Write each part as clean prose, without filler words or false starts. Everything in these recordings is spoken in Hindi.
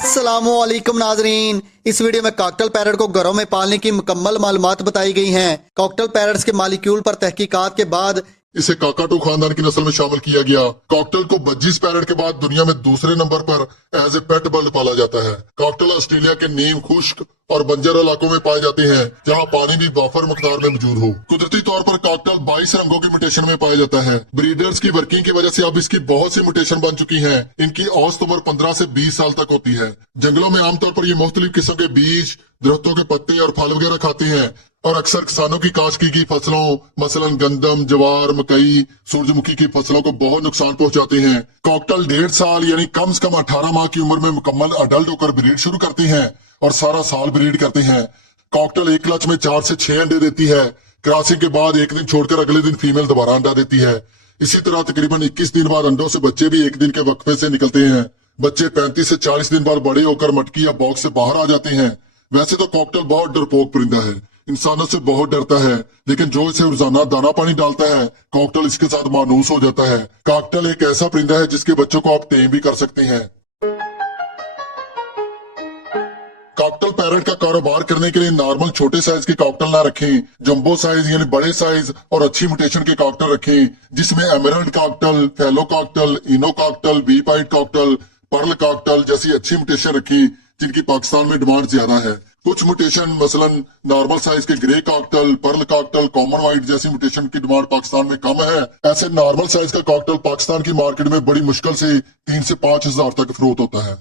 अस्सलामुअलैकुम नाजरीन, इस वीडियो में कॉकटेल पैरट को घरों में पालने की मुकम्मल मालूमात बताई गई हैं। कॉकटेल पैरट्स के मालिक्यूल पर तहकीकात के बाद इसे काकाटू खानदान की नस्ल में शामिल किया गया। कॉकटेल को बज्जिस पैरट के बाद दुनिया में दूसरे नंबर पर एज ए पेट बर्ड पाला जाता है। कॉकटेल ऑस्ट्रेलिया के नीम, खुश्क और बंजर इलाकों में पाए जाते हैं, जहां पानी भी वाफर मकदार में मौजूद हो। कुदरती तौर पर कॉकटेल 22 रंगों की म्यूटेशन में पाया जाता है। ब्रीडर्स की वर्किंग की वजह से अब इसकी बहुत सी म्यूटेशन बन चुकी हैं। इनकी औसत उम्र 15 से 20 साल तक होती है। जंगलों में आमतौर पर ये मुख्तलिफ किस्म के बीज, दरख्तों के पत्ते और फल वगैरह खाते हैं और अक्सर किसानों की काश्तकारी की फसलों मसलन गंदम, जवार, मकई, सूरजमुखी की फसलों को बहुत नुकसान पहुंचाते हैं। कॉकटेल 1.5 साल यानी कम से कम 18 माह की उम्र में मुकम्मल अडल्ट होकर ब्रीड शुरू करते हैं और सारा साल ब्रीड करते हैं। कॉकटेल एक क्लच में 4 से 6 अंडे देती है। क्रॉसिंग के बाद एक दिन छोड़कर अगले दिन फीमेल दोबारा अंडा देती है। इसी तरह तकरीबन 21 दिन बाद अंडों से बच्चे भी एक दिन के वक्फे से निकलते हैं। बच्चे 35 से 40 दिन बाद बड़े होकर मटकी या बॉक्स से बाहर आ जाते हैं। वैसे तो कॉकटेल बहुत डरपोक परिंदा है, इंसानों से बहुत डरता है, लेकिन जो इसे रोजाना दाना पानी डालता है कॉकटेल इसके साथ मानूस हो जाता है। कॉकटेल एक ऐसा परिंदा है जिसके बच्चों को आप टेम भी कर सकते हैं। कॉकटेल पैरट का कारोबार करने के लिए नॉर्मल छोटे साइज के कॉकटेल ना रखें, जंबो साइज यानी बड़े साइज और अच्छी म्यूटेशन के कॉकटेल रखें, जिसमें एमरल्ड कॉकटेल, फेलो कॉकटेल, इनो कॉकटेल, बी पाइट कॉकटेल, पर्ल कॉकटेल जैसी अच्छी म्यूटेशन रखी जिनकी पाकिस्तान में डिमांड ज्यादा है। कुछ म्यूटेशन मसलन नॉर्मल साइज के grey cockatiel, pearl cockatiel, common white जैसी म्यूटेशन की डिमांड पाकिस्तान में कम है। ऐसे नॉर्मल साइज का कॉकटेल पाकिस्तान की मार्केट में बड़ी मुश्किल से 3 से 5 हजार तक फरोख्त होता है।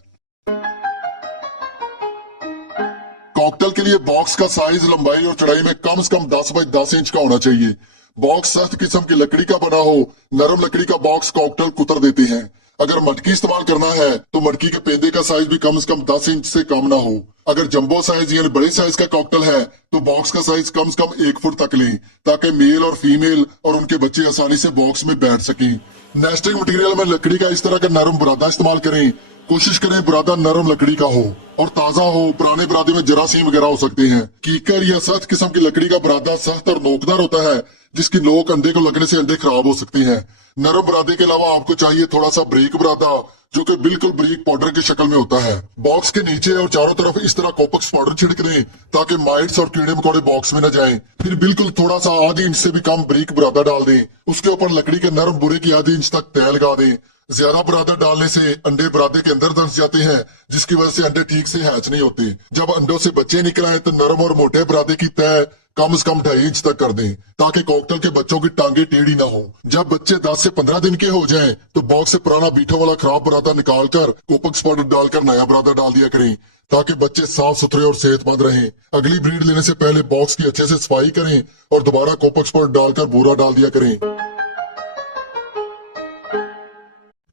कॉकटेल के लिए बॉक्स का साइज लंबाई और चौड़ाई में कम से कम 10 बाई 10 इंच का होना चाहिए। बॉक्स सख्त किस्म की लकड़ी का बना हो, नरम लकड़ी का बॉक्स कॉकटेल कुतर देते हैं। अगर मटकी इस्तेमाल करना है तो मटकी के पेंदे का साइज भी कम से कम 10 इंच से कम ना हो। अगर जंबो साइज यानी बड़े साइज का कॉकटेल है तो बॉक्स का साइज कम से कम 1 फुट तक लें, ताकि मेल और फीमेल और उनके बच्चे आसानी से बॉक्स में बैठ सकें। नेस्टिंग मटेरियल में लकड़ी का इस तरह का नरम बुरादा इस्तेमाल करें। कोशिश करें बुरादा नरम लकड़ी का हो और ताजा हो। पुराने बुरादे में जरासीम वगैरह हो सकते हैं। कीकर या सख्त किस्म की लकड़ी का बुरादा सख्त और नोकदार होता है, जिसकी नोक अंडे को लगने से अंडे खराब हो सकते हैं। नरम बुरादे के अलावा आपको चाहिए थोड़ा सा ब्रीक बुरादा, जो कि बिल्कुल ब्रीक पाउडर की शक्ल में होता है। बॉक्स के नीचे और चारों तरफ इस तरह कोपक्स पाउडर छिड़क दें ताकि माइट्स और कीड़े मकोड़े बॉक्स में न जाएं। फिर बिल्कुल थोड़ा सा आधी इंच से भी कम ब्रीक बुरादा डाल दें। उसके ऊपर लकड़ी के नरम बुरे की आधी इंच तक तय लगा दें। ज्यादा बुरादा डालने से अंडे बुरादे के अंदर धंस जाते हैं, जिसकी वजह से अंडे ठीक से हैच नहीं होते। जब अंडों से बच्चे निकल आए तो नरम और मोटे बुरादे की तय कम से कम 2.5 इंच तक कर दें, ताकि कॉकटेल के बच्चों की टांगे टेढ़ी ना हो। जब बच्चे 10 से 15 दिन के हो जाएं, तो बॉक्स से पुराना बीठों वाला खराब बुरादा निकालकर कोपक्स पाउडर डालकर नया बुरादा डाल दिया करें, ताकि बच्चे साफ सुथरे और सेहतमंद रहें। अगली ब्रीड लेने से पहले बॉक्स की अच्छे से सफाई करें और दोबारा कोपक्स पाउडर डालकर बूरा डाल दिया करें।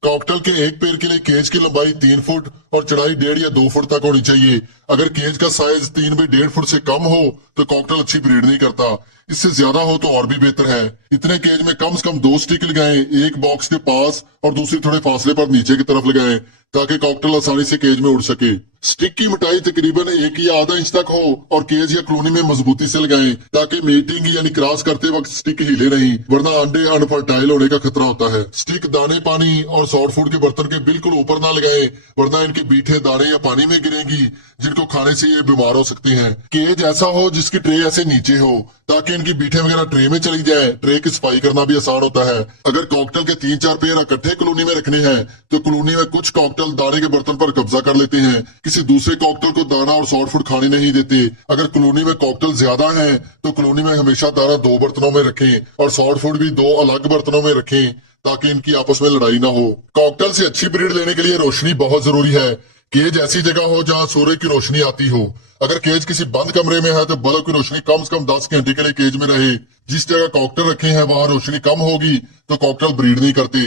कॉकटेल के एक पैर के लिए केज की लंबाई 3 फुट और चौड़ाई 1.5 या 2 फुट तक होनी चाहिए। अगर केज का साइज 3 बाई 1.5 फुट से कम हो तो कॉकटेल अच्छी ब्रीड नहीं करता। इससे ज्यादा हो तो और भी बेहतर है। इतने केज में कम से कम 2 स्टिक लगाएं, एक बॉक्स के पास और दूसरी थोड़े फासले पर नीचे की तरफ लगाएं, ताकि कॉकटेल आसानी से केज में उड़ सके। स्टिक की मोटाई तकरीबन 1 या आधा इंच तक हो और केज या कॉलोनी में मजबूती से लगाएं, ताकि मीटिंग यानी क्रॉस करते वक्त स्टिक हिले नहीं, वरना अंडे अनफर्टाइल होने का खतरा होता है। स्टिक दाने पानी और सॉफ्ट फूड के बर्तन के बिल्कुल ऊपर ना लगाएं, वरना इनके बीठे दाने या पानी में गिरेंगी, जिनको खाने से ये बीमार हो सकते हैं। केज ऐसा हो जिसकी ट्रे ऐसे नीचे हो, ताकि इनकी बीठे वगैरह ट्रे में चली जाए। ट्रे की सफाई करना भी आसान होता है। अगर कॉकटेल के 3-4 पेयर इकट्ठे कॉलोनी में रखने हैं तो कॉलोनी में कुछ कॉकटेल दाने के बर्तन पर कब्जा कर लेते हैं, किसी दूसरे कॉकटेल को दाना और सॉफ्ट फूड खाने नहीं देते। अगर कॉलोनी में कॉकटेल ज्यादा हैं तो कॉलोनी में हमेशा दाना 2 बर्तनों में रखें और सॉफ्ट फूड भी 2 अलग बर्तनों में रखें, ताकि इनकी आपस में लड़ाई ना हो। कॉकटेल से अच्छी ब्रीड लेने के लिए रोशनी बहुत जरूरी है। केज ऐसी जगह हो जहां सूरज की रोशनी आती हो। अगर केज किसी बंद कमरे में है तो बल्ब की रोशनी कम से कम 10 घंटे के लिए केज में रहे। जिस जगह कॉकटेल रखे हैं वहां रोशनी कम होगी तो कॉकटेल ब्रीड नहीं करते।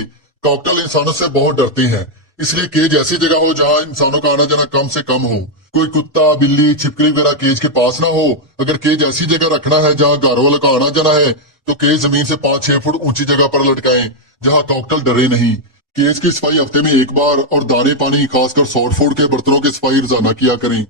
कॉकटेल इंसानों से बहुत डरते हैं, इसलिए केज ऐसी जगह हो जहां इंसानों का आना जाना कम से कम हो। कोई कुत्ता, बिल्ली, छिपकली वगैरह केज के पास ना हो। अगर केज ऐसी जगह रखना है जहां घर वालों का आना जाना है तो केज जमीन से 5-6 फुट ऊंची जगह पर लटकाएं, जहां कॉकटेल डरे नहीं। केज की सफाई हफ्ते में 1 बार और दाने पानी खासकर सॉफ्ट फूड के बर्तनों की सफाई रोजाना किया करें।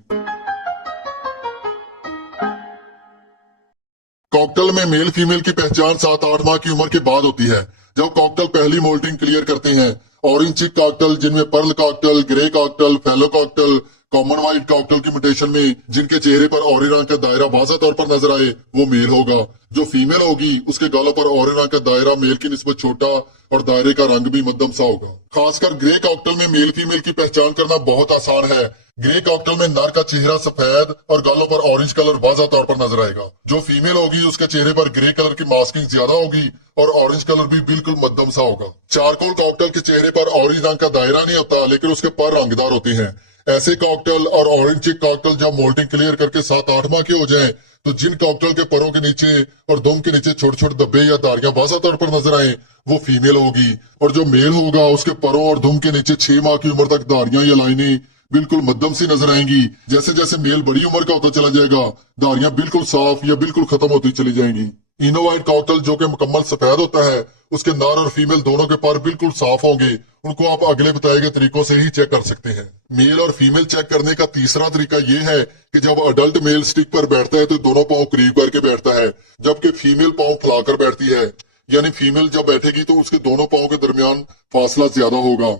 कॉकटेल में मेल फीमेल की पहचान 7-8 माह की उम्र के बाद होती है, जब कॉकटेल पहली मोल्टिंग क्लियर करते हैं। ऑरेंज चिक कॉकटेल जिनमें pearl cockatiel, grey cockatiel, fallow cockatiel, common white cockatiel की म्यूटेशन में जिनके चेहरे पर ऑरेंज रंग का दायरा वाज़ा तौर पर नजर आए वो मेल होगा। जो फीमेल होगी उसके गालों पर ऑरेंज रंग का दायरा मेल की निस्बत छोटा और दायरे का रंग भी मध्यम सा होगा। खासकर ग्रे कॉकटेल में मेल फीमेल की पहचान करना बहुत आसान है। ग्रे कॉकटेल में नर का चेहरा सफेद और गालों पर ऑरेंज कलर वाज़ा तौर पर नजर आएगा। जो फीमेल होगी उसके चेहरे पर ग्रे कलर की मास्किंग ज्यादा होगी और ऑरेंज कलर भी बिल्कुल मध्यम सा होगा। चारकोल कॉकटेल के चेहरे पर ऑरेंज रंग का दायरा नहीं होता लेकिन उसके पर रंगदार होते हैं। ऐसे कॉकटेल और ऑरेंज चिक कॉकटेल जब मोल्टिंग क्लियर करके 7-8 माह के हो जाएं, तो जिन कॉकटेल के परों के नीचे और दुम के नीचे छोटे छोटे धब्बे या दारियां वाज़ा तौर पर नजर आए वो फीमेल होगी। और जो मेल होगा उसके परों और दुम के नीचे 6 माह की उम्र तक दारियां या लाइनें बिल्कुल मध्यम सी नजर आएंगी। जैसे जैसे मेल बड़ी उम्र का होता चला जाएगा दारियां बिल्कुल साफ या बिल्कुल खत्म होती चली जाएंगी। इनो व्हाइट कॉकटेल जो कि मुकम्मल सफेद होता है उसके नर और फीमेल दोनों के पर बिल्कुल साफ होंगे। उनको आप अगले बताए गए तरीकों से ही चेक कर सकते हैं। मेल और फीमेल चेक करने का तीसरा तरीका ये है कि जब अडल्ट मेल स्टिक पर बैठता है तो दोनों पांव करीब करके बैठता है, जबकि फीमेल पांव फैलाकर बैठती है। यानी फीमेल जब बैठेगी तो उसके दोनों पांव के दरमियान फासला ज्यादा होगा।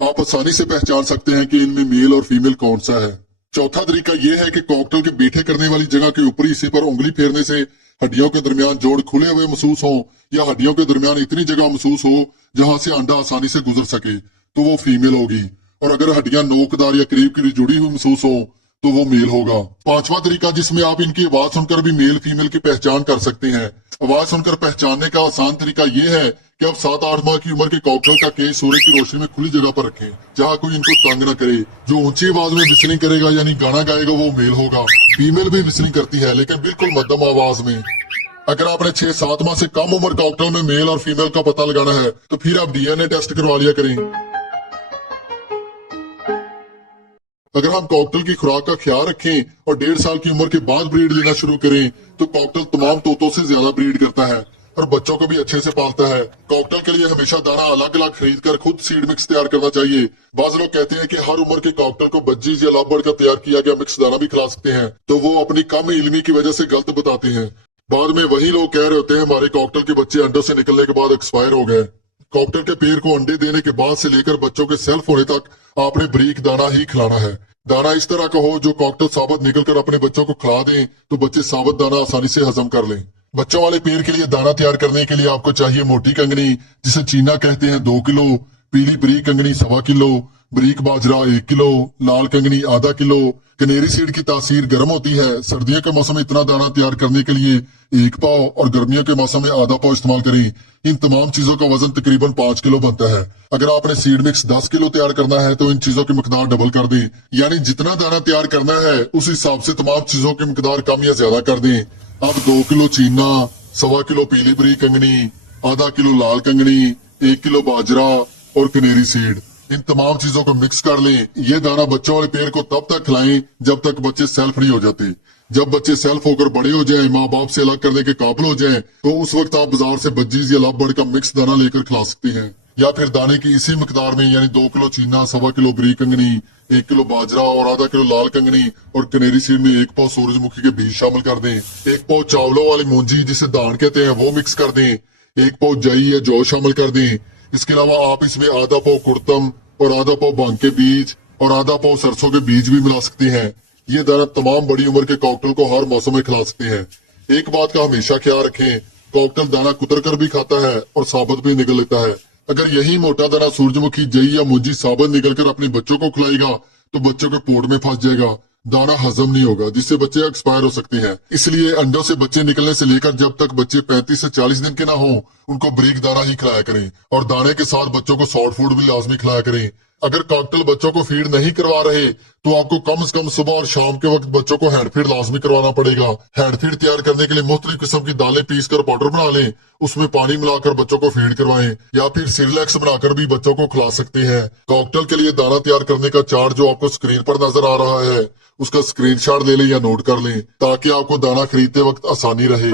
आप आसानी से पहचान सकते हैं कि इनमें मेल और फीमेल कौन सा है। चौथा तरीका यह है कि कॉकटेल के बैठे करने वाली जगह के ऊपरी हिस्से पर उंगली फेरने से हड्डियों के दरमियान जोड़ खुले हुए महसूस हो या हड्डियों के दरमियान इतनी जगह महसूस हो जहां से अंडा आसानी से गुजर सके तो वो फीमेल होगी। और अगर हड्डियां नोकदार या करीब करीब जुड़ी हुई महसूस हो तो वो मेल होगा। पांचवा तरीका जिसमें आप इनकी आवाज सुनकर भी मेल फीमेल की पहचान कर सकते हैं। आवाज सुनकर पहचानने का आसान तरीका ये है कि आप 7-8 माह की उम्र के कॉकटेल का केस सूर्य की रोशनी में खुली जगह पर रखें जहाँ कोई इनको तंग न करे। जो ऊंची आवाज में विस्लिंग करेगा यानी गाना गाएगा वो मेल होगा। फीमेल भी विस्लिंग करती है लेकिन बिल्कुल मध्यम आवाज में। अगर आपने 6-7 माह से कम उम्र कॉकटेल में मेल और फीमेल का पता लगाना है तो फिर आप डीएनए टेस्ट करवा लिया करें। अगर हम कॉकटेल की खुराक का ख्याल रखें और 1.5 साल की उम्र के बाद ब्रीड लेना शुरू करें तो कॉकटेल तमाम तोतों से ज्यादा ब्रीड करता है और बच्चों को भी अच्छे से पालता है। कॉकटेल के लिए हमेशा दाना अलग अलग खरीद कर खुद सीड मिक्स तैयार करना चाहिए। बाज लोग कहते हैं कि हर उम्र के कॉकटेल को बज्जीज या लाभबड़ का तैयार किया गया मिक्स दाना भी खिला सकते हैं, तो वो अपनी कम इल्मी की वजह से गलत बताते हैं। बाद में वही लोग कह रहे होते हैं हमारे कॉकटेल के बच्चे अंडों से निकलने के बाद एक्सपायर हो गए। कॉकटेल के पेड़ को अंडे देने के बाद से लेकर बच्चों के सेल्फ होने तक आपने बारीक दाना ही खिलाना है। दाना इस तरह का हो जो कॉकटेल साबुत निकलकर अपने बच्चों को खिला दें तो बच्चे साबुत दाना आसानी से हजम कर लें। बच्चों वाले पेड़ के लिए दाना तैयार करने के लिए आपको चाहिए मोटी कंगनी जिसे चीना कहते हैं 2 किलो, पीली बरीक कंगनी 1.25 किलो, बरीक बाजरा 1 किलो, लाल कंगनी आधा किलो। कनेरी सीड की तासीर गर्म होती है। सर्दियों के मौसम में इतना दाना तैयार करने के लिए 1 पाव और गर्मियों के मौसम में आधा पाव इस्तेमाल करें। इन तमाम चीजों का वजन तकरीबन 5 किलो बनता है। अगर आपने सीड मिक्स 10 किलो तैयार करना है तो इन चीजों की मिकदार डबल कर दें, यानी जितना दाना तैयार करना है उस हिसाब से तमाम चीजों की मिकदार कम या ज्यादा कर दें। अब 2 किलो चीना, 1.25 किलो पीली बरीक कंगनी, आधा किलो लाल कंगनी, 1 किलो बाजरा और कनेरी सीड, इन तमाम चीजों को मिक्स कर लें। ये दाना बच्चों वाले पेड़ को तब तक खिलाएं जब तक बच्चे सेल्फ नहीं हो जाते। जब बच्चे सेल्फ होकर बड़े हो जाएं, माँ बाप से अलग करने के काबिल हो जाएं, तो उस वक्त आप बाजार से बज्जीज या लाभबड़ का मिक्स दाना लेकर खिला सकते हैं। या फिर दाने की इसी मिकदार में यानी 2 किलो चीना, 1.25 किलो बरीक कंगनी, 1 किलो बाजरा और आधा किलो लाल कंगनी और कनेरी सीड में 1 पाव सूरजमुखी के बीज शामिल कर दें। 1 पाव चावलों वाली मूंजी जिसे दान कहते हैं वो मिक्स कर दें। 1 पाव जई या जौ शामिल कर दें। इसके अलावा आप इसमें आधा पाव कुर्तम और आधा पाव भांग के बीज और आधा पाव सरसों के बीज भी मिला सकते हैं। ये दाना तमाम बड़ी उम्र के कॉकटेल को हर मौसम में खिला सकते हैं। एक बात का हमेशा ख्याल रखें, कॉकटेल दाना कुतर कर भी खाता है और साबुत भी निकल लेता है। अगर यही मोटा दाना सूरजमुखी, जई या मूंजी साबुत निकलकर अपने बच्चों को खिलाएगा तो बच्चों के पोट में फंस जाएगा, दाना हजम नहीं होगा जिससे बच्चे एक्सपायर हो सकते हैं। इसलिए अंडों से बच्चे निकलने से लेकर जब तक बच्चे 35 से 40 दिन के ना हो उनको बारीक दाना ही खिलाया करें और दाने के साथ बच्चों को सॉफ्ट फूड भी लाजमी खिलाया करें। अगर कॉकटेल बच्चों को फीड नहीं करवा रहे तो आपको कम से कम सुबह और शाम के वक्त बच्चों को हैंड फीड लाजमी करवाना पड़ेगा। हैंड फीड तैयार करने के लिए मुख्तलिफ किस्म की दालें पीस कर पाउडर बना लें, उसमें पानी मिलाकर बच्चों को फीड करवाएं या फिर सिरलैक्स बनाकर भी बच्चों को खिला सकते हैं। कॉकटेल के लिए दाना तैयार करने का चार्ट जो आपको स्क्रीन पर नजर आ रहा है उसका स्क्रीनशॉट ले लें या नोट कर लें ताकि आपको दाना खरीदते वक्त आसानी रहे।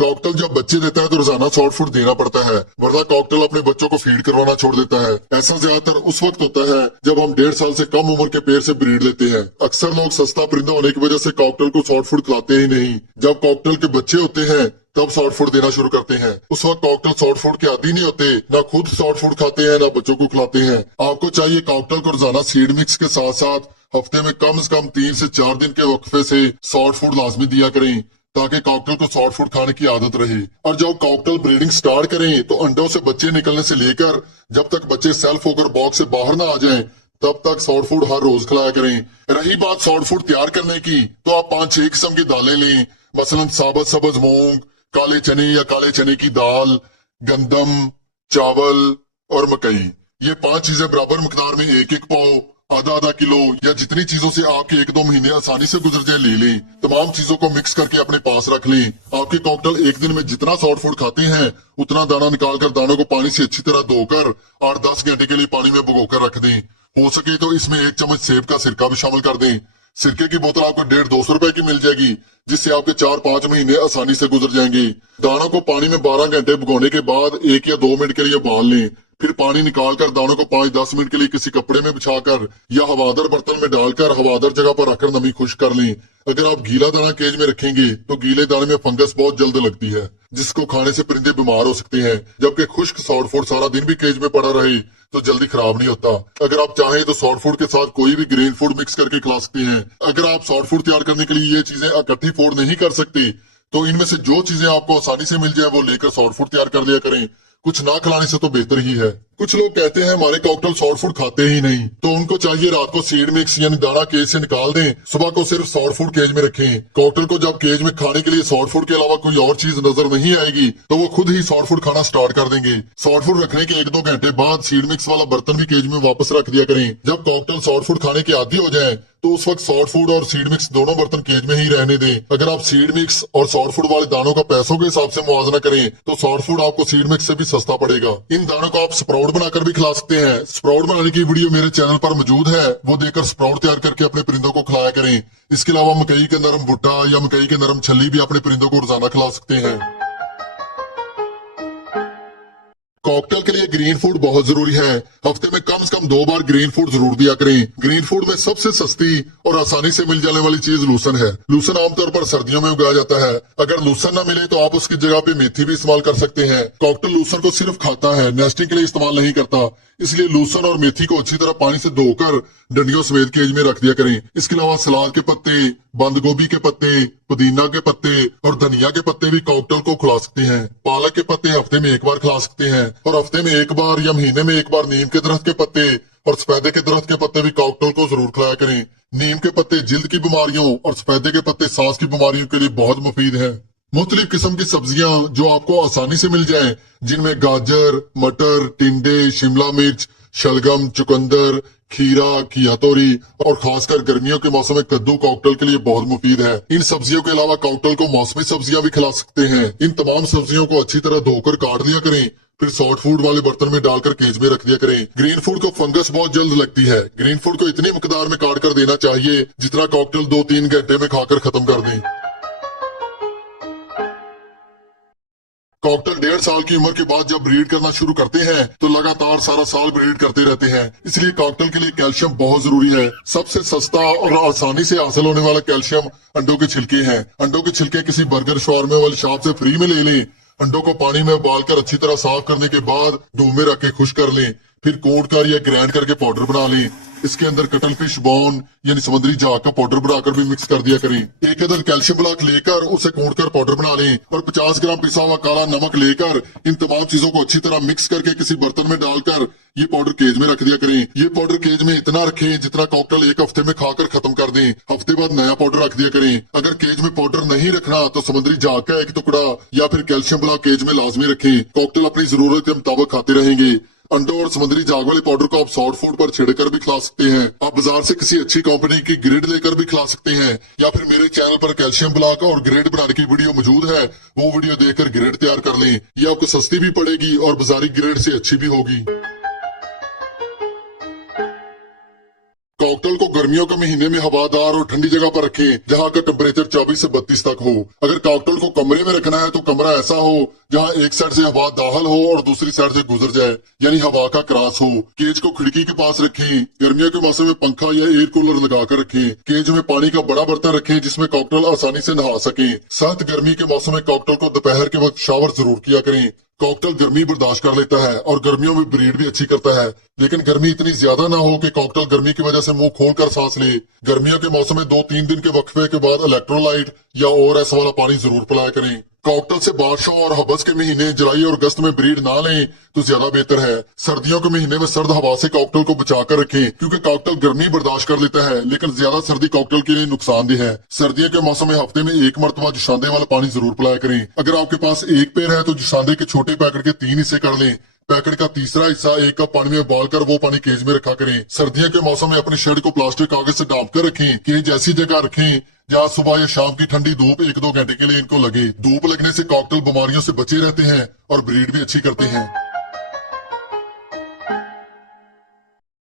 कॉकटेल जब बच्चे देता है तो रोजाना शॉर्ट फूड देना पड़ता है, वरना कॉकटेल अपने बच्चों को फीड करवाना छोड़ देता है। ऐसा ज्यादातर उस वक्त होता है जब हम 1.5 साल से कम उम्र के पेड़ से ब्रीड लेते हैं। अक्सर लोग सस्ता परिंदा होने की वजह से कॉकटेल को शॉर्ट फूड खिलाते ही नहीं। जब कॉकटेल के बच्चे होते हैं तब शॉर्ट फूड देना शुरू करते हैं। उस वक्त कॉकटेल शॉर्ट फूड के आदी नहीं होते, ना खुद शॉर्ट फूड खाते हैं, ना बच्चों को खिलाते हैं। आपको चाहिए कॉकटेल को रोजाना सीड मिक्स के साथ साथ हफ्ते में कम से कम 3 से 4 दिन के वक्फे से शॉर्ट फूड लाजमी दिया करें, ताकि कॉकटेल को शॉर्ट फूड खाने की आदत रहे। और जब कॉकटेल ब्रीडिंग स्टार्ट करें तो अंडों से बच्चे निकलने से लेकर जब तक बच्चे सेल्फ होकर बॉक्स से बाहर ना आ जाएं, तब तक शॉर्ट फूड हर रोज खिलाया करें। रही बात शॉर्ट फूड तैयार करने की, तो आप 5-6 किस्म की दालें लें, मसलन साबुत सब्ज मूंग, काले चने या काले चने की दाल, गंदम, चावल और मकई। ये 5 चीजें बराबर मिकदार में 1-1 पाव, आधा किलो या जितनी चीजों से आपके 1-2 महीने आसानी से गुजर जाए ले लें। तमाम चीजों को मिक्स करके अपने पास रख लें। आपके कॉकटेल एक दिन में जितना शॉर्ट फूड खाते हैं उतना दाना निकालकर दानों को पानी से अच्छी तरह धोकर 8-10 घंटे के लिए पानी में भिगोकर रख दें। हो सके तो इसमें 1 चम्मच सेब का सिरका भी शामिल कर दें। सिरके की बोतल आपको 150-200 रुपए की मिल जाएगी, जिससे आपके 4-5 महीने आसानी से गुजर जाएंगे। दानों को पानी में 12 घंटे भिगोने के बाद 1 या 2 मिनट के लिए उबाल लें। फिर पानी निकालकर दानों को 5-10 मिनट के लिए किसी कपड़े में बिछाकर या हवादार बर्तन में डालकर हवादार जगह पर रखकर नमी खुश्क कर लें। अगर आप गीला दाना केज में रखेंगे तो गीले दाने में फंगस बहुत जल्द लगती है, जिसको खाने से परिंदे बीमार हो सकते हैं। जबकि खुश्क शॉर्ट फूड सारा दिन भी केज में पड़ा रहे तो जल्दी खराब नहीं होता। अगर आप चाहें तो शॉर्ट फूड के साथ कोई भी ग्रीन फूड मिक्स करके खिला सकते हैं। अगर आप शॉर्ट फूड तैयार करने के लिए ये चीजें इकट्ठी फोड़ नहीं कर सकते तो इनमें से जो चीजें आपको आसानी से मिल जाए वो लेकर शॉर्ट फूड तैयार कर लिया करें। कुछ ना खिलाने से तो बेहतर ही है। कुछ लोग कहते हैं हमारे कॉकटेल शॉर्ट फूड खाते ही नहीं, तो उनको चाहिए रात को सीड मिक्स यानी दाना केज से निकाल दें, सुबह को सिर्फ शॉर्ट फूड केज में रखें। कॉकटेल को जब केज में खाने के लिए शॉर्ट फूड के अलावा कोई और चीज नजर नहीं आएगी तो वो खुद ही शॉर्ट फूड खाना स्टार्ट कर देंगे। शॉर्ट फूड रखने के 1-2 घंटे बाद सीड मिक्स वाला बर्तन भी केज में वापस रख दिया करें। जब कॉकटेल शॉर्ट फूड खाने के आदी हो जाए तो उस वक्त शॉर्ट फूड और सीड मिक्स दोनों बर्तन केज में ही रहने दें। अगर आप सीड मिक्स और शॉर्ट फूड वाले दानों का पैसों के हिसाब से मुआवजा करें तो शॉर्ट फूड आपको सीड मिक्स से भी सस्ता पड़ेगा। इन दानों को आप स्प्राउट बनाकर भी खिला सकते हैं। स्प्राउट बनाने की वीडियो मेरे चैनल पर मौजूद है, वो देखकर स्प्राउट तैयार करके अपने परिंदों को खिलाया करें। इसके अलावा मकई के नरम भुट्टा या मकई के नरम छल्ली भी अपने परिंदों को रोजाना खिला सकते हैं। कॉकटेल के लिए ग्रीन फूड बहुत जरूरी है। हफ्ते में कम से कम 2 बार ग्रीन फूड जरूर दिया करें। ग्रीन फूड में सबसे सस्ती और आसानी से मिल जाने वाली चीज लूसन है। लूसन आमतौर पर सर्दियों में उगाया जाता है। अगर लूसन न मिले तो आप उसकी जगह पे मेथी भी इस्तेमाल कर सकते हैं। कॉकटेल लूसन को सिर्फ खाता है, नेस्टिंग के लिए इस्तेमाल नहीं करता, इसलिए लूसन और मेथी को अच्छी तरह पानी से धोकर डंडियों समेत केज में रख दिया करें। इसके अलावा सलाद के पत्ते, बंद गोभी के पत्ते, पुदीना के पत्ते और धनिया के पत्ते भी कॉकटेल को खिला सकते हैं। पालक के पत्ते हफ्ते में 1 बार खिला सकते हैं और हफ्ते में 1 बार या महीने में 1 बार नीम के दरख्त के पत्ते और सफेदे के दरख्त के पत्ते भी कॉकटेल को जरूर खिलाया करें। नीम के पत्ते जिल्द की बीमारियों और सफेदे के पत्ते सांस की बीमारियों के लिए बहुत मुफीद है। मुख्तलिफ किस्म की सब्जियां जो आपको आसानी से मिल जाएं, जिनमें गाजर, मटर, टिंडे, शिमला मिर्च, शलगम, चुकंदर, खीरा, घिया तोरी और खासकर गर्मियों के मौसम में कद्दू कॉकटेल के लिए बहुत मुफीद है। इन सब्जियों के अलावा कॉकटेल को मौसमी सब्जियां भी खिला सकते हैं। इन तमाम सब्जियों को अच्छी तरह धोकर काट लिया करें, फिर शॉर्ट फूड वाले बर्तन में डालकर केज में रख दिया करें। ग्रीन फूड को फंगस बहुत जल्द लगती है। ग्रीन फूड को इतनी मकदार में काट कर देना चाहिए जितना कॉकटेल 2-3 घंटे में खाकर खत्म कर दें। कॉकटेल 1.5 साल की उम्र के बाद जब ब्रीड करना शुरू करते हैं तो लगातार सारा साल ब्रीड करते रहते हैं। इसलिए कॉकटेल के लिए कैल्शियम बहुत जरूरी है। सबसे सस्ता और आसानी से हासिल होने वाला कैल्शियम अंडों के छिलके हैं। अंडों के छिलके किसी बर्गर शॉर्मे वाली शॉप से फ्री में ले लें। अंडों को पानी में उबालकर अच्छी तरह साफ करने के बाद डूम में रख के खुश कर लें। फिर कूट कर या ग्राइंड करके पाउडर बना लें। इसके अंदर कटल फिश बोन यानी समुद्री जहाज का पाउडर बनाकर भी मिक्स कर दिया करें। 1 अदद कैल्शियम ब्लॉक लेकर उसे कूट कर पाउडर बना लें और 50 ग्राम पिसा हुआ काला नमक लेकर इन तमाम चीजों को अच्छी तरह मिक्स करके किसी बर्तन में डालकर ये पाउडर केज में रख दिया करें। ये पाउडर केज में इतना रखें जितना कॉकटेल 1 हफ्ते में खाकर खत्म कर दें। हफ्ते बाद नया पाउडर रख दिया करें। अगर केज में पाउडर नहीं रखना तो समुद्री जहाज का 1 टुकड़ा या फिर कैल्शियम ब्लॉक केज में लाजमी रखें। कॉकटेल अपनी जरूरत के मुताबिक खाते रहेंगे। अंडों और समुद्री झाग वाले पाउडर को आप शॉर्ट फूड पर छिड़कर भी खिला सकते हैं। आप बाजार से किसी अच्छी कंपनी की ग्रेड लेकर भी खिला सकते हैं, या फिर मेरे चैनल पर कैल्शियम ब्लॉक और ग्रेड बनाने की वीडियो मौजूद है, वो वीडियो देखकर ग्रेड तैयार कर लें। ये आपको सस्ती भी पड़ेगी और बाजारी ग्रेड से अच्छी भी होगी। कॉकटेल को गर्मियों के महीने में हवादार और ठंडी जगह पर रखें जहां का टेम्परेचर 24 से 32 तक हो। अगर कॉकटेल को कमरे में रखना है तो कमरा ऐसा हो जहां एक साइड से हवा दाखिल हो और दूसरी साइड से गुजर जाए, यानी हवा का क्रॉस हो। केज को खिड़की के पास रखें। गर्मियों के मौसम में पंखा या एयर कूलर लगाकर रखें। केज में पानी का बड़ा बर्तन रखें जिसमें कॉकटेल आसानी से नहा सके। सख्त गर्मी के मौसम में कॉकटेल को दोपहर के वक्त शावर जरूर किया करें। कॉकटेल गर्मी बर्दाश्त कर लेता है और गर्मियों में ब्रीड भी अच्छी करता है, लेकिन गर्मी इतनी ज्यादा ना हो कि कॉकटेल गर्मी की वजह से मुंह खोलकर सांस ले। गर्मियों के मौसम में 2-3 दिन के वक्फे के बाद इलेक्ट्रोलाइट या ORS वाला पानी जरूर पिलाया करें। कॉकटेल से बारिशों और हबस के महीने जुलाई और अगस्त में ब्रीड ना लें तो ज्यादा बेहतर है। सर्दियों के महीने में सर्द हवा से कॉकटेल को बचाकर रखें क्योंकि कॉकटेल गर्मी बर्दाश्त कर लेता है, लेकिन ज्यादा सर्दी कॉकटेल के लिए नुकसानदेह है। सर्दियों के मौसम में हफ्ते में 1 मरतबा जुशांदे वाला पानी जरूर पिलाया करें। अगर आपके पास एक पेड़ है तो जुशांदे के छोटे पैकेट के 3 हिस्से कर लें। पैकेट का तीसरा हिस्सा 1 कप पानी में उबालकर वो पानी केज में रखा करें। सर्दियों के मौसम में अपने शेड को प्लास्टिक कागज से ढांप कर रखें। केज ऐसी जगह रखें जहाँ सुबह या शाम की ठंडी धूप 1-2 घंटे के लिए इनको लगे। धूप लगने से कॉकटेल बीमारियों से बचे रहते हैं और ब्रीड भी अच्छी करते हैं।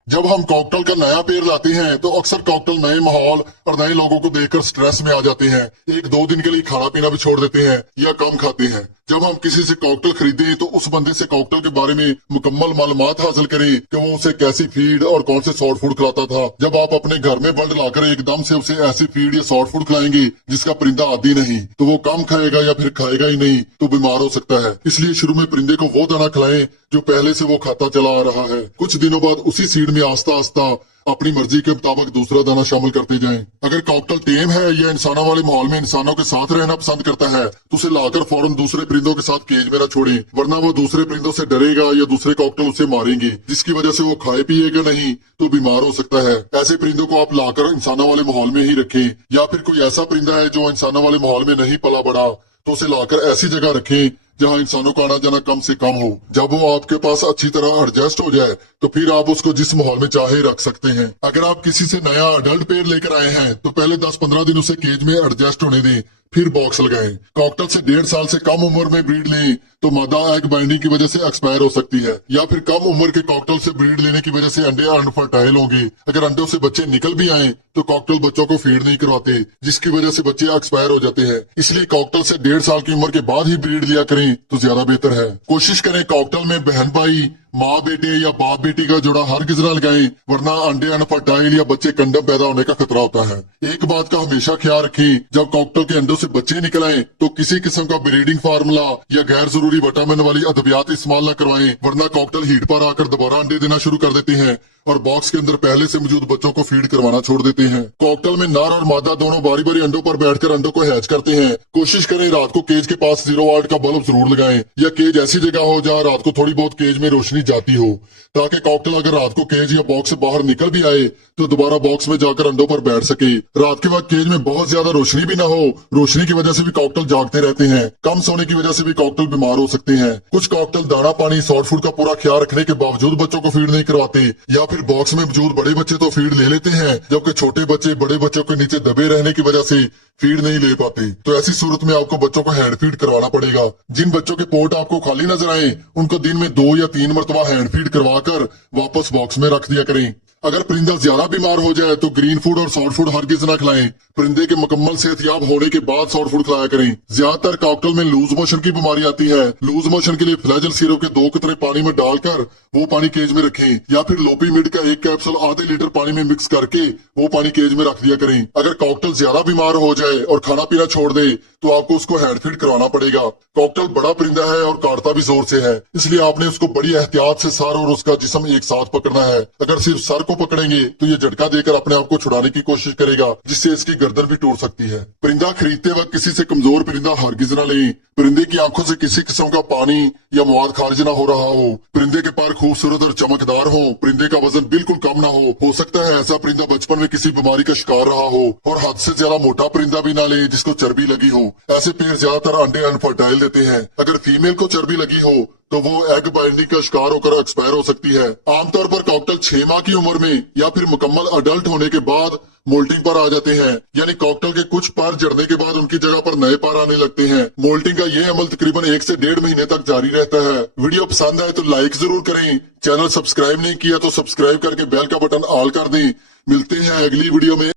जब हम कॉकटेल का नया पेड़ लाते हैं तो अक्सर कॉकटेल नए माहौल और नए लोगों को देखकर स्ट्रेस में आ जाते हैं। 1-2 दिन के लिए खाना पीना भी छोड़ देते हैं या कम खाते हैं। जब हम किसी से कॉकटेल खरीदें तो उस बंदे से कॉकटेल के बारे में मुकम्मल मालूमात हासिल करें कि वो उसे कैसी फीड और कौन से सॉफ्ट फूड खिलाता था। जब आप अपने घर में बर्ड लाकर एकदम से उसे ऐसी फीड या सॉफ्ट फूड खिलाएंगे जिसका परिंदा आदी नहीं, तो वो कम खाएगा या फिर खाएगा ही नहीं तो बीमार हो सकता है। इसलिए शुरू में परिंदे को वो दाना खिलाएं जो पहले से वो खाता चला आ रहा है। कुछ दिनों बाद उसी सीड में आस्ता आस्ता अपनी मर्जी के मुताबिक दूसरा दाना शामिल करते जाएं। अगर कॉकटेल टेम है या इंसानों वाले माहौल में इंसानों के साथ रहना पसंद करता है तो उसे लाकर फौरन दूसरे परिंदों के साथ केज में न छोड़ें, वरना वो दूसरे परिंदों से डरेगा या दूसरे कॉकटेल उसे मारेंगे, जिसकी वजह से वो खाए पिएगा नहीं तो बीमार हो सकता है। ऐसे परिंदों को आप लाकर इंसानों वाले माहौल में ही रखें, या फिर कोई ऐसा परिंदा है जो इंसानों वाले माहौल में नहीं पला बढ़ा तो उसे लाकर ऐसी जगह रखें जहां इंसानों का आना जाना कम से कम हो। जब वो आपके पास अच्छी तरह एडजस्ट हो जाए तो फिर आप उसको जिस माहौल में चाहे रख सकते हैं। अगर आप किसी से नया अडल्ट पेड़ लेकर आए हैं तो पहले 10-15 दिन उसे केज में एडजस्ट होने दें, फिर बॉक्स लगाएं। कॉकटेल से 1.5 साल से कम उम्र में ब्रीड लें तो मादा एग बाइंडिंग की वजह से एक्सपायर हो सकती है, या फिर कम उम्र के कॉकटेल से ब्रीड लेने की वजह से अंडे अनफर्टाइल होंगे। अगर अंडों से बच्चे निकल भी आए तो कॉकटेल बच्चों को फीड नहीं करवाते, जिसकी वजह से बच्चे एक्सपायर हो जाते हैं। इसलिए कॉकटेल से 1.5 साल की उम्र के बाद ही ब्रीड लिया करें तो ज्यादा बेहतर है। कोशिश करें कॉकटेल में बहन भाई, माँ बेटे या बाप बेटी का जोड़ा हरगिज़ न लगाएं, वरना अंडे अनफर्टाइल या बच्चे कंडम पैदा होने का खतरा होता है। एक बात का हमेशा ख्याल रखें, जब कॉकटेल के अंडों से बच्चे निकल आए तो किसी किस्म का ब्रीडिंग फार्मूला या गैर जरूरी विटामिन वाली अद्वियात इस्तेमाल न करवाएं, वरना कॉकटेल हीट पर आकर दोबारा अंडे देना शुरू कर देते हैं और बॉक्स के अंदर पहले से मौजूद बच्चों को फीड करवाना छोड़ देते हैं। कॉकटेल में नर और मादा दोनों बारी बारी अंडों पर बैठकर अंडों को हैच करते हैं। कोशिश करें रात को केज के पास 0 वाट का बल्ब जरूर लगाएं, या केज ऐसी जगह हो जहां रात को थोड़ी बहुत केज में रोशनी जाती हो, ताकि कॉकटेल अगर रात को केज या बॉक्स से बाहर निकल भी आए तो दोबारा बॉक्स में जाकर अंडों पर बैठ सके। रात के वक्त केज में बहुत ज्यादा रोशनी भी ना हो, रोशनी की वजह से भी कॉकटेल जागते रहते हैं। कम सोने की वजह से भी कॉकटेल बीमार हो सकते हैं। कुछ कॉकटेल दाना पानी सॉफ्ट फूड का पूरा ख्याल रखने के बावजूद बच्चों को फीड नहीं करवाते, या फिर बॉक्स में मौजूद बड़े बच्चे तो फीड ले लेते हैं जबकि छोटे बच्चे बड़े बच्चों के नीचे दबे रहने की वजह से फीड नहीं ले पाते। तो ऐसी सूरत में आपको बच्चों को हैंड फीड करवाना पड़ेगा। जिन बच्चों के पोर्ट आपको खाली नजर आए उनको दिन में 2 या 3 मरतबा हैंड फीड करवाकर वापस बॉक्स में रख दिया करें। अगर परिंदा ज्यादा बीमार हो जाए तो ग्रीन फूड और सॉफ्ट फूड हरगिज न खिलाएं। परिंदे के मुकम्मल सेहतयाब होने के बाद सॉफ्ट फूड खिलाया करें। ज्यादातर कॉकटेल में लूज मोशन की बीमारी आती है। लूज मोशन के लिए फ्लैजल सिरप के 2 कतरे पानी में डालकर वो पानी केज में रखें, या फिर लोपीमिड का 1 कैप्सूल आधे लीटर पानी में मिक्स करके वो पानी केज में रख दिया करें। अगर कॉकटेल ज्यादा बीमार हो जाए और खाना पीना छोड़ दे तो आपको उसको हैंड फीड करवाना पड़ेगा। कॉकटेल बड़ा परिंदा है और काटता भी जोर से है, इसलिए आपने उसको बड़ी एहतियात से सर और उसका जिस्म एक साथ पकड़ना है। अगर सिर्फ सर को पकड़ेंगे तो ये झटका देकर अपने आप को छुड़ाने की कोशिश करेगा, जिससे इसकी गर्दन भी टूट सकती है। परिंदा खरीदते वक्त किसी से कमजोर परिंदा हरगिज न लें। परिंदे की आंखों से किसी किस्म का पानी या मवाद खारिज ना हो रहा हो। परिंदे के पर खूबसूरत और चमकदार हो। परिंदे का वजन बिल्कुल कम ना हो सकता है ऐसा परिंदा बचपन में किसी बीमारी का शिकार रहा हो। और हद से ज्यादा मोटा परिंदा भी ना ले जिसको चर्बी लगी हो। ऐसे पेड़ ज्यादातर अंडे अनफर्टाइल देते हैं। अगर फीमेल को चर्बी लगी हो तो वो एग बाइंडिंग का शिकार होकर एक्सपायर हो सकती है। आमतौर पर कॉकटेल 6 माह की उम्र में या फिर मुकम्मल अडल्ट होने के बाद मोल्टिंग पर आ जाते हैं, यानी कॉकटेल के कुछ पर झड़ने के बाद उनकी जगह पर नए पर आने लगते हैं। मोल्टिंग का ये अमल तकरीबन 1 से 1.5 महीने तक जारी रहता है। वीडियो पसंद आए तो लाइक जरूर करें, चैनल सब्सक्राइब नहीं किया तो सब्सक्राइब करके बेल का बटन ऑल कर दें। मिलते हैं अगली वीडियो में।